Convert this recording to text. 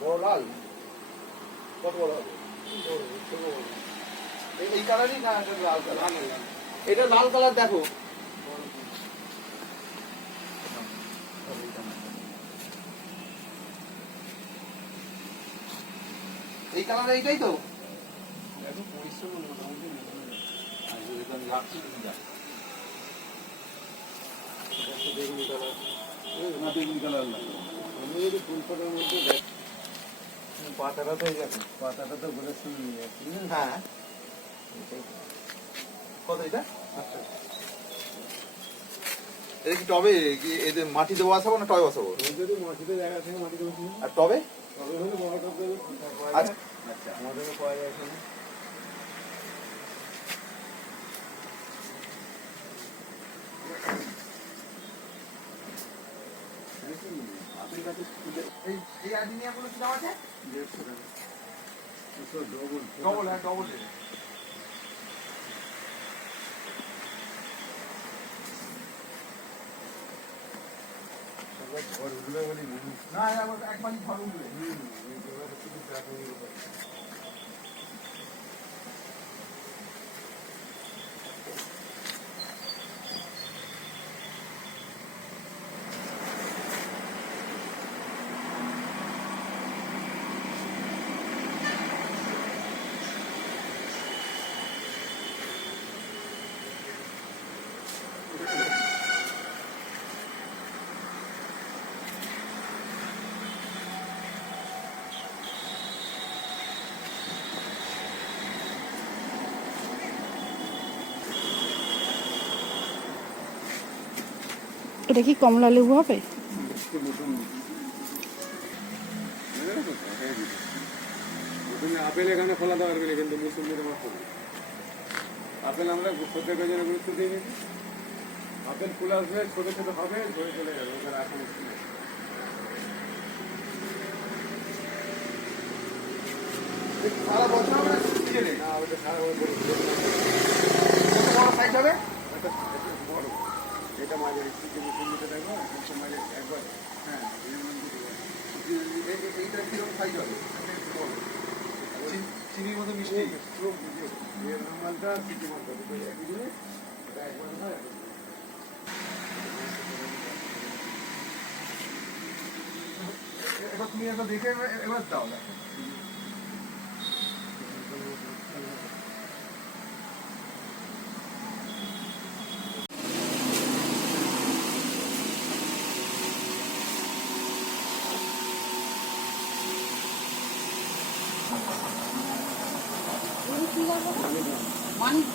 বড় লাল কত বড় হবে? এই কালারই না লাল কালার? এটা লাল কালার দেখো। এই কালার এইটাই তো পরিশ্রম মোটামুটি বেগুনি কালার না, বেগুনি কালার না, আমি ফুল ফোটার মধ্যে পাতাটা তো পাতাটা তো ঘুরে শুনে নিয়ে যাচ্ছি। হ্যাঁ, কত এটা? আচ্ছা, এটা কি টবে এদের মাটিতে বসাবো না টবে বসাবো? যদি মাটিতে জায়গা থেকে মাটিতে বসি। আর টবে? টবে হলে বড় টব দেবে। আচ্ছা আচ্ছা, আমাদেরও পাওয়া যায় এখানে। এই আর্জিনিয়াগুলো কি দাম আছে? 150 টাকা। ডবল হ্যাঁ, ডবল না, একবারই ঝড় উঠবে। এটা কি কমলা লেবু হবে? আপেল এখানে খোলা দেওয়ার পারবে না, কিন্তু মুসুম্বি তোমার আপেল আমরা সত্যি করে গুরুত্ব দিয়ে নিচ্ছি। আপেল ফুল আসবে, ছোট ছোট হবে, ধরে চলে যাবে, ওখানে এখন সারা বছর আমরা সিজনে না, ওটা সারা বছর বড় সাইজ হবে। বড় এটা মাঝারি মুসুম্বিতে দেখো মাঝে একবার। হ্যাঁ, এইটা কিরকম সাইজ হবে? চিনির মতো মিষ্টি মালটা চিনি মালটা একই জিনিস, একবার হয়। এবার তুমি একটা দেখে এবার দাও না। মানিক